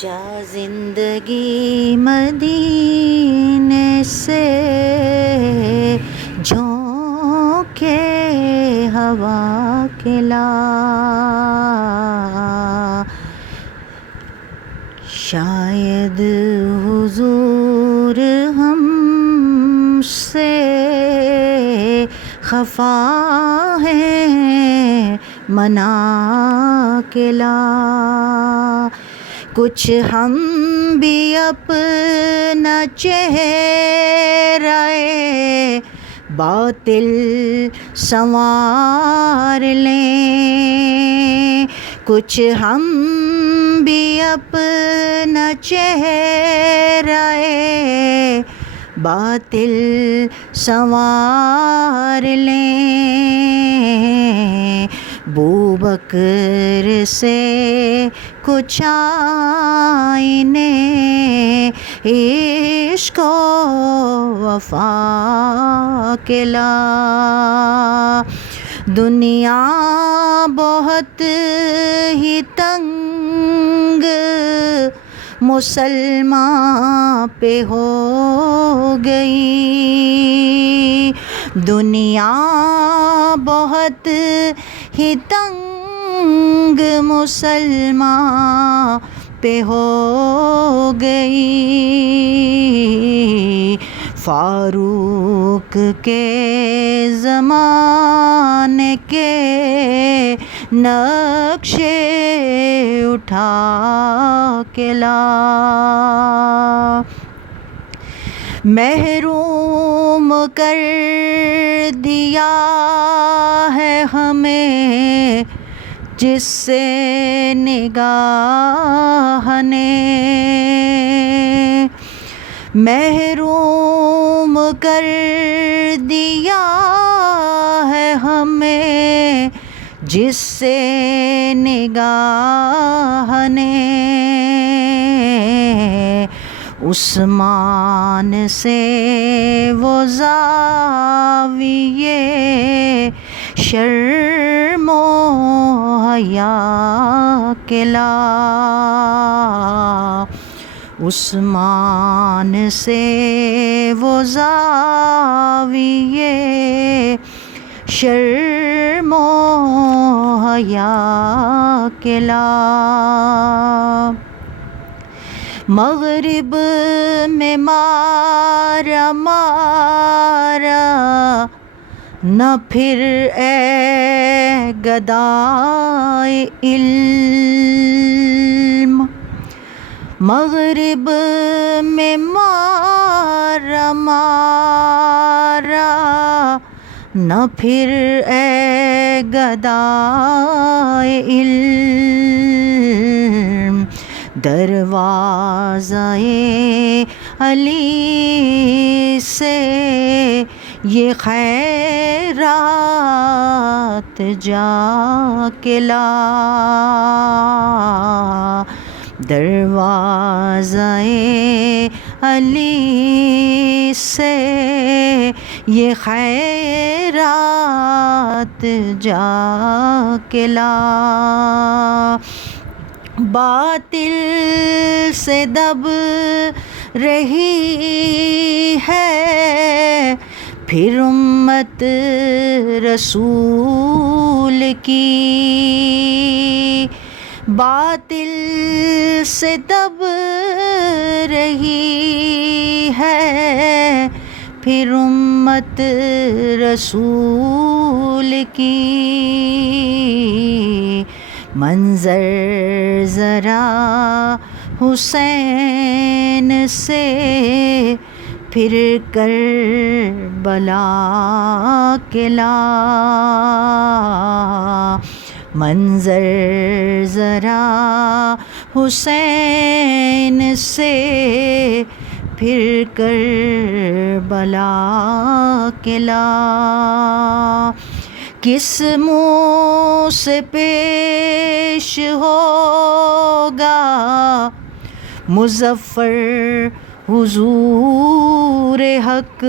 جا زندگی مدینے سے جھونکے ہوا کے لا، شاید حضور ہم سے خفا ہے منا کے لا، کچھ ہم بھی اپنا چہرہ باطل سنوار لیں، کچھ ہم بھی اپنا چہرہ باطل سنوار لیں، بوبکر سے کچھ آئینے عشق و وفا کے لا، دنیا بہت ہی تنگ مسلمان پہ ہو گئی، دنیا بہت ہی تنگ مسلمان پہ ہو گئی، فاروق کے زمانے کے نقشے اٹھا کے لا، محروم کر دیا ہے ہمیں جس سے نگاہ نے، محروم کر دیا ہے ہمیں جس سے نگاہ نے، عثمان سے وہ زاویے شرم و حیا کے لا، عثمان سے وہ زاویے شرم و حیا کے لا، مغرب میں مارا مارا نہ پھر اے گدائے علم، مغرب میں مارا مارا نہ پھر اے گدائے علم، دروازۂ علی سے یہ خیرات جا کے لا، دروازۂ علی سے یہ خیرات جا کے لا، باطل سے دب رہی ہے پھر امت رسول کی، باطل سے دب رہی ہے پھر امت رسول کی، منظر ذرا حسین سے پھر کربلا کے لا، منظر ذرا حسین سے پھر کربلا کے لا، کس منہ سے پیش ہوگا مظفر حضور حق،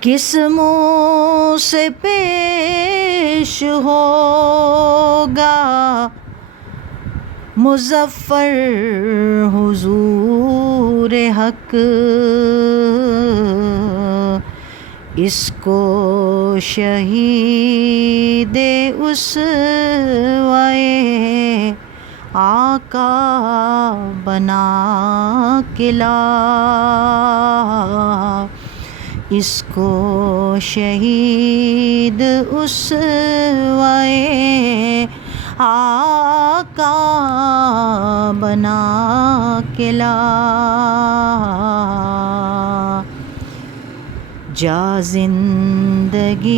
کس منہ سے پیش ہوگا مظفر حضور حق، اس کو شہید اسوہ آقا بنا کے لا، اس کو شہید اسوہ آقا بنا کے لا۔ جا زندگی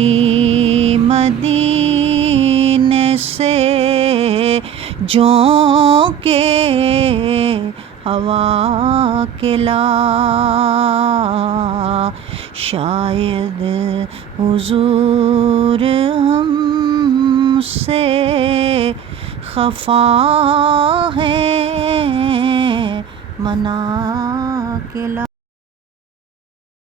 مدینے سے جھونکے ہوا کے لا، شاید حضور ہم سے خفا ہے، منا کے لا۔